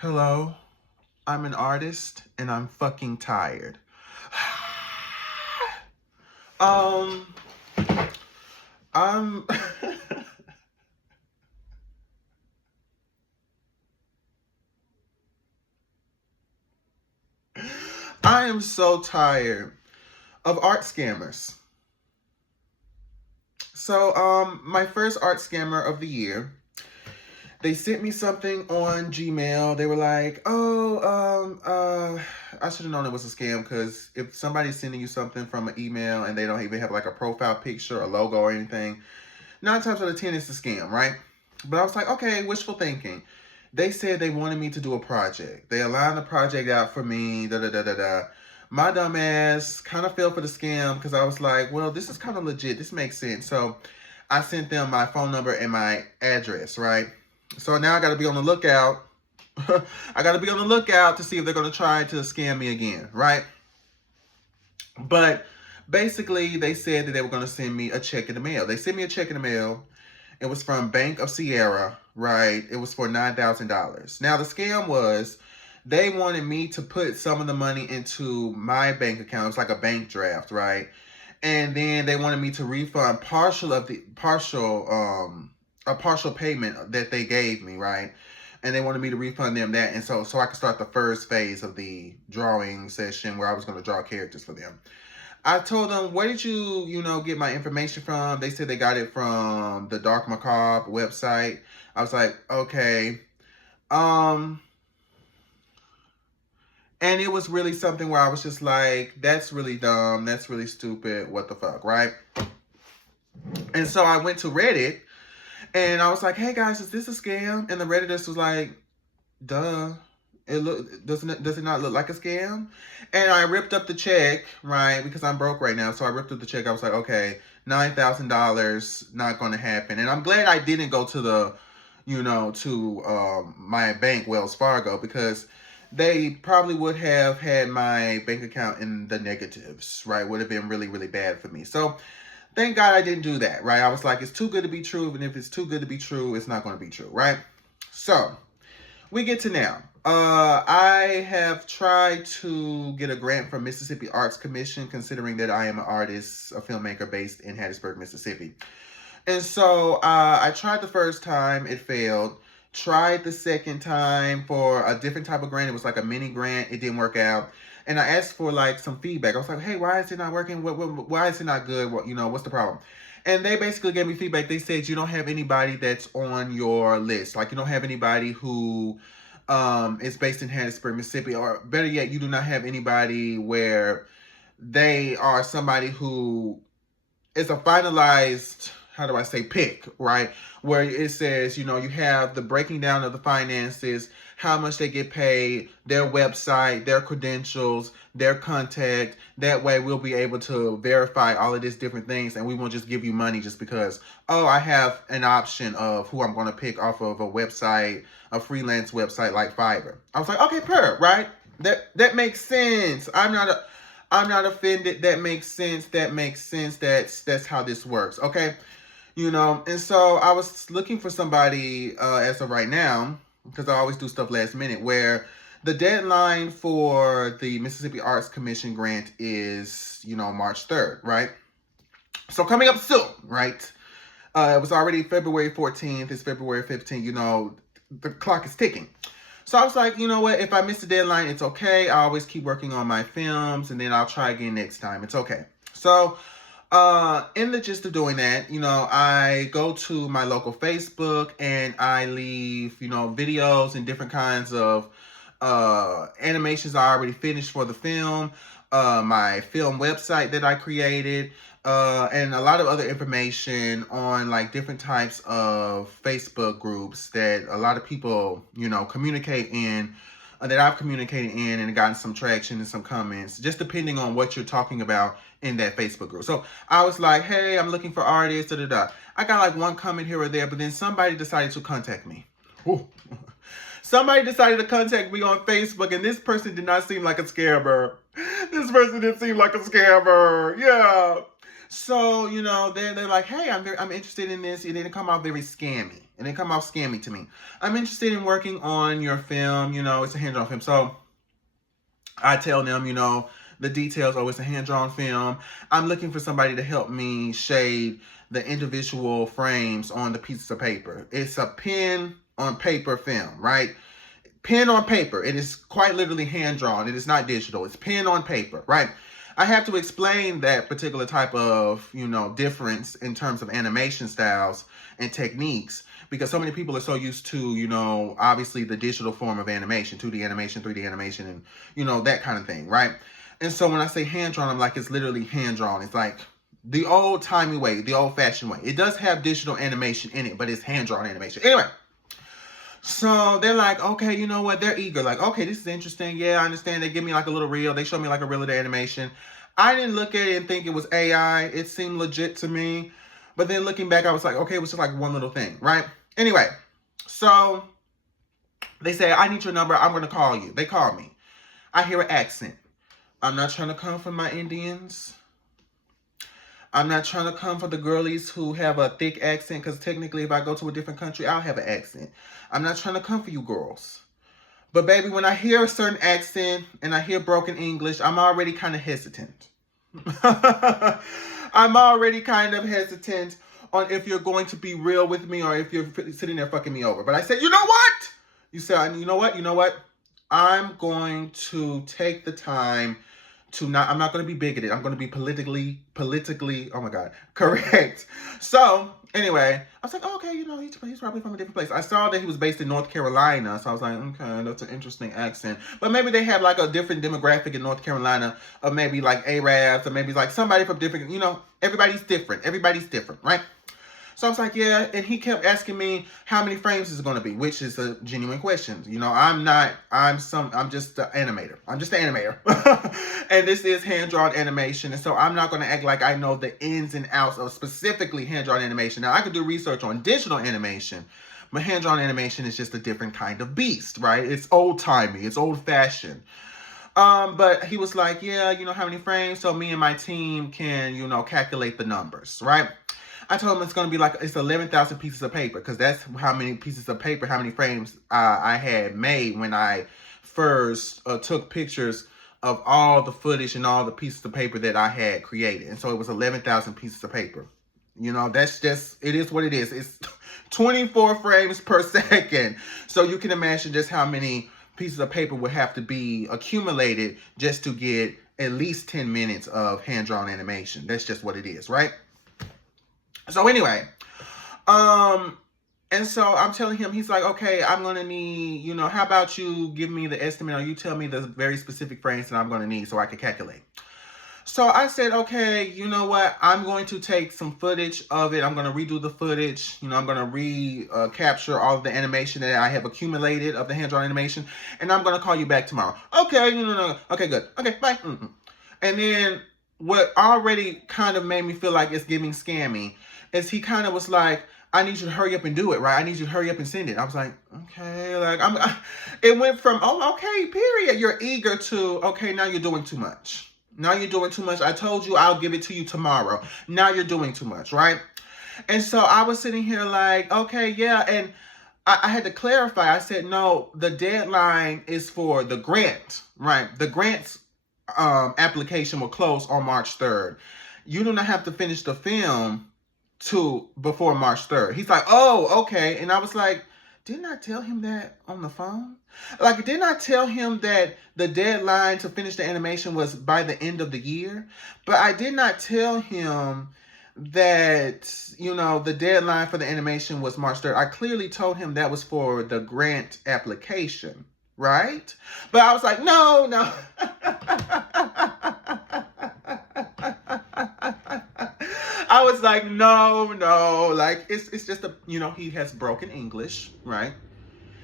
Hello, I'm an artist and I'm fucking tired. um, I'm I am so tired of art scammers. My first art scammer of the year, they sent me something on Gmail. They were like, I should have known it was a scam because if somebody's sending you something from an email and they don't even have like a profile picture, a logo or anything, 9 times out of 10 it's a scam, right? But I was like, okay, wishful thinking. They said they wanted me to do a project. They aligned the project out for me, da da da da da. My dumb ass kind of fell for the scam because I was like, well, this is kind of legit. This makes sense. So I sent them my phone number and my address, right? So now I got to be on the lookout. I got to be on the lookout to see if they're going to try to scam me again, right? But basically, they said that they were going to send me a check in the mail. They sent me a check in the mail. It was from Bank of Sierra, right? It was for $9,000. Now, the scam was they wanted me to put some of the money into my bank account. It was like a bank draft, right? And then they wanted me to refund a partial payment that they gave me, right? And they wanted me to refund them that, and so I could start the first phase of the drawing session where I was going to draw characters for them. I told them, where did you get my information from? They said they got it from the Dark Macabre website. I was like, okay. Um, and it was really something where I was just like, that's really dumb. That's really stupid. What the fuck, right? And so I went to Reddit and I was like, hey guys, is this a scam? And the Redditors was like, duh. Does it not look like a scam? And I ripped up the check, right? Because I'm broke right now. So I ripped up the check. I was like, okay, $9,000 not gonna happen. And I'm glad I didn't go to my bank, Wells Fargo, because they probably would have had my bank account in the negatives, right? Would have been really, really bad for me. So thank God I didn't do that, right? I was like, it's too good to be true, and if it's too good to be true, it's not gonna be true, right? So we get to now. I have tried to get a grant from Mississippi Arts Commission, considering that I am an artist, a filmmaker based in Hattiesburg, Mississippi. And so I tried the first time, it failed. Tried the second time for a different type of grant. It was like a mini grant. It didn't work out. And I asked for like some feedback. I was like, hey, why is it not working? Why is it not good? What's the problem? And they basically gave me feedback. They said you don't have anybody that's on your list. Like you don't have anybody who is based in Hattiesburg, Mississippi, or better yet, you do not have anybody where they are somebody who is a finalized, how do I say, pick, right? Where it says, you have the breaking down of the finances, how much they get paid, their website, their credentials, their contact. That way we'll be able to verify all of these different things, and we won't just give you money just because, oh, I have an option of who I'm going to pick off of a website, a freelance website like Fiverr. I was like, okay, right? That makes sense. I'm not offended. That makes sense. That makes sense. That's how this works. Okay. And so I was looking for somebody as of right now, because I always do stuff last minute, where the deadline for the Mississippi Arts Commission grant is, March 3rd, right? So coming up soon, right? It was already February 14th. It's February 15th. The clock is ticking. So I was like, you know what? If I miss the deadline, it's okay. I always keep working on my films, and then I'll try again next time. It's okay. So, in the gist of doing that, I go to my local Facebook and I leave, videos and different kinds of animations I already finished for the film, my film website that I created, and a lot of other information on like different types of Facebook groups that a lot of people, communicate in, that I've communicated in and gotten some traction and some comments, just depending on what you're talking about in that Facebook group. So I was like, hey, I'm looking for artists, da da da. I got like one comment here or there, but then somebody decided to contact me. Ooh. Somebody decided to contact me on Facebook, and this person did not seem like a scammer. This person didn't seem like a scammer. Yeah. So, they're like, hey, I'm interested in this. It didn't come out very scammy. and it come off scammy to me. I'm interested in working on your film. It's a hand-drawn film. So I tell them, the details. Oh, it's a hand-drawn film. I'm looking for somebody to help me shade the individual frames on the pieces of paper. It's a pen on paper film, right? Pen on paper. It is quite literally hand-drawn. It is not digital. It's pen on paper, right? I have to explain that particular type of, difference in terms of animation styles and techniques, because so many people are so used to, obviously the digital form of animation, 2D animation, 3D animation, and, that kind of thing, right? And so when I say hand-drawn, I'm like, it's literally hand-drawn. It's like the old-timey way, the old-fashioned way. It does have digital animation in it, but it's hand-drawn animation. Anyway, so they're like, okay, you know what? They're eager. Like, okay, this is interesting. Yeah, I understand. They give me like a little reel. They show me like a reel of the animation. I didn't look at it and think it was AI. It seemed legit to me. But then looking back, I was like, okay, it was just like one little thing, right? Anyway, so they say, I need your number. I'm going to call you. They call me. I hear an accent. I'm not trying to come for my Indians. I'm not trying to come for the girlies who have a thick accent, because technically if I go to a different country, I'll have an accent. I'm not trying to come for you girls. But baby, when I hear a certain accent and I hear broken English, I'm already kind of hesitant. I'm already kind of hesitant on if you're going to be real with me or if you're sitting there fucking me over. But I said, you know what? You said, you know what? I'm going to take the time to I'm not going to be bigoted. I'm going to be politically, oh my God, correct. So anyway, I was like, oh, okay, he's probably from a different place. I saw that he was based in North Carolina. So I was like, okay, that's an interesting accent. But maybe they have like a different demographic in North Carolina, or maybe like Arabs, or maybe like somebody from different, everybody's different. Everybody's different, right? So I was like, yeah. And he kept asking me how many frames is it going to be, which is a genuine question. I'm just an animator. I'm just an animator. And this is hand-drawn animation. And so I'm not going to act like I know the ins and outs of specifically hand-drawn animation. Now, I could do research on digital animation, but hand-drawn animation is just a different kind of beast, right? It's old-timey. It's old-fashioned. But he was like, yeah, how many frames? So me and my team can, calculate the numbers, right? I told him it's going to be it's 11,000 pieces of paper, because that's how many pieces of paper, how many frames I had made when I first took pictures of all the footage and all the pieces of paper that I had created. And so it was 11,000 pieces of paper. That's just, it is what it is. It's 24 frames per second. So you can imagine just how many pieces of paper would have to be accumulated just to get at least 10 minutes of hand-drawn animation. That's just what it is, right? So anyway, and so I'm telling him, he's like, okay, I'm going to need, how about you give me the estimate, or you tell me the very specific frames that I'm going to need so I can calculate. So I said, okay, you know what? I'm going to take some footage of it. I'm going to redo the footage. I'm going to capture all of the animation that I have accumulated of the hand-drawn animation, and I'm going to call you back tomorrow. Okay, no. Okay, good. Okay, bye. And then what already kind of made me feel like it's giving scammy is he kind of was like, I need you to hurry up and do it, right? I need you to hurry up and send it. I was like, okay, it went from, oh, okay, period. You're eager to, okay, now you're doing too much. Now you're doing too much. I told you I'll give it to you tomorrow. Now you're doing too much, right? And so I was sitting here like, okay, yeah. And I had to clarify. I said, no, the deadline is for the grant, right? The grant's application will close on March 3rd. You do not have to finish the film before March 3rd. He's like, oh, okay. And I was like, didn't I tell him that on the phone? Didn't I tell him that the deadline to finish the animation was by the end of the year? But I did not tell him that, the deadline for the animation was March 3rd. I clearly told him that was for the grant application, right? But I was like, no. I was like, no, it's just he has broken English, right?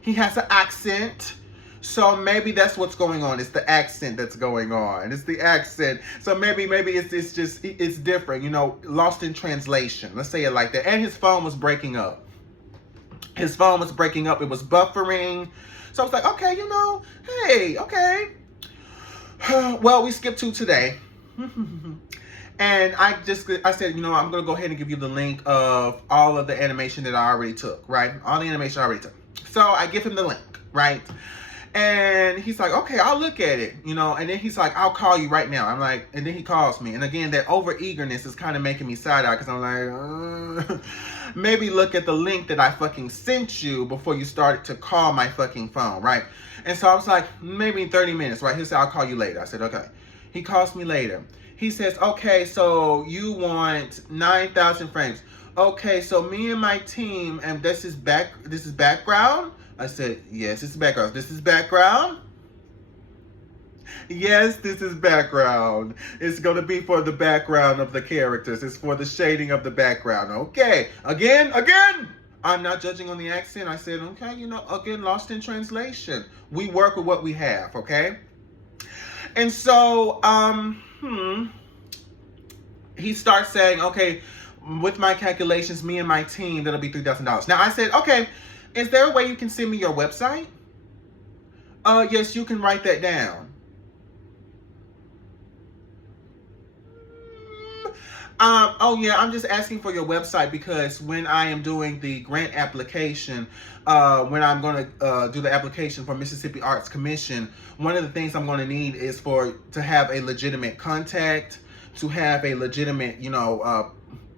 He has an accent. So maybe that's what's going on. It's the accent that's going on. It's the accent. So maybe it's different, lost in translation. Let's say it like that. And his phone was breaking up. It was buffering. So I was like, okay, hey, okay. Well, we skipped to today. And I said, you know, I'm going to go ahead and give you the link of all of the animation that I already took, right? All the animation I already took. So I give him the link, right? And he's like, okay, I'll look at it, you know. And then he's like, I'll call you right now. I'm like, and then he calls me. And again, that over eagerness is kind of making me side eye because I'm like, maybe look at the link that I fucking sent you before you started to call my fucking phone, right? And so I was like, maybe 30 minutes, right? He said, I'll call you later. I said, okay. He calls me later. He says, okay, so you want 9,000 frames. Okay, so me and my team, and this is background? I said, yes, this is background. This is background? Yes, this is background. It's going to be for the background of the characters. It's for the shading of the background. Okay. Again. I'm not judging on the accent. I said, okay, you know, again, lost in translation. We work with what we have, okay? And so, he starts saying, okay, with my calculations, me and my team, that'll be $3,000. Now I said, okay, is there a way you can send me your website? Yes, you can write that down. Oh yeah, I'm just asking for your website because when I am doing the grant application, when I'm going to do the application for Mississippi Arts Commission, one of the things I'm going to need is to have a legitimate contact, to have a legitimate, you know,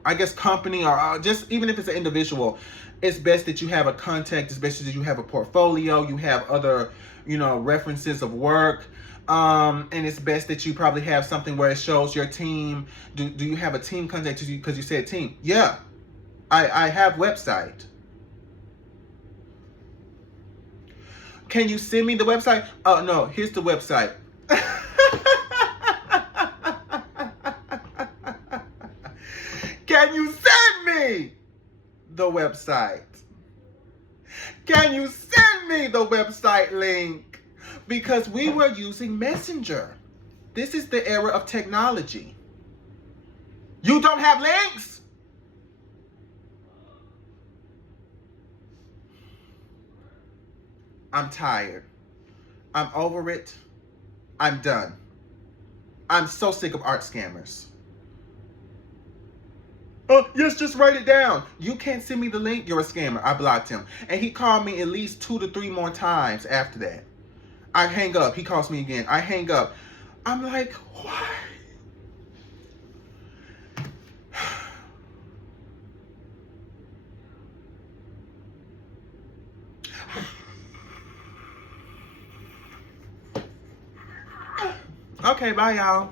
I guess company or just even if it's an individual, it's best that you have a contact, it's best that you have a portfolio, you have other, you know, references of work. And it's best that you probably have something where it shows your team. Do you have a team contact? Because you said team. Yeah, I have website. Can you send me the website? Oh no, here's the website. Can you send me the website? Can you send me the website link? Because we were using Messenger. This is the era of technology. You don't have links? I'm tired. I'm over it. I'm done. I'm so sick of art scammers. Oh, yes, just write it down. You can't send me the link. You're a scammer. I blocked him. And he called me at least 2 to 3 more times after that. I hang up. He calls me again. I hang up. I'm like, why? Okay, bye, y'all.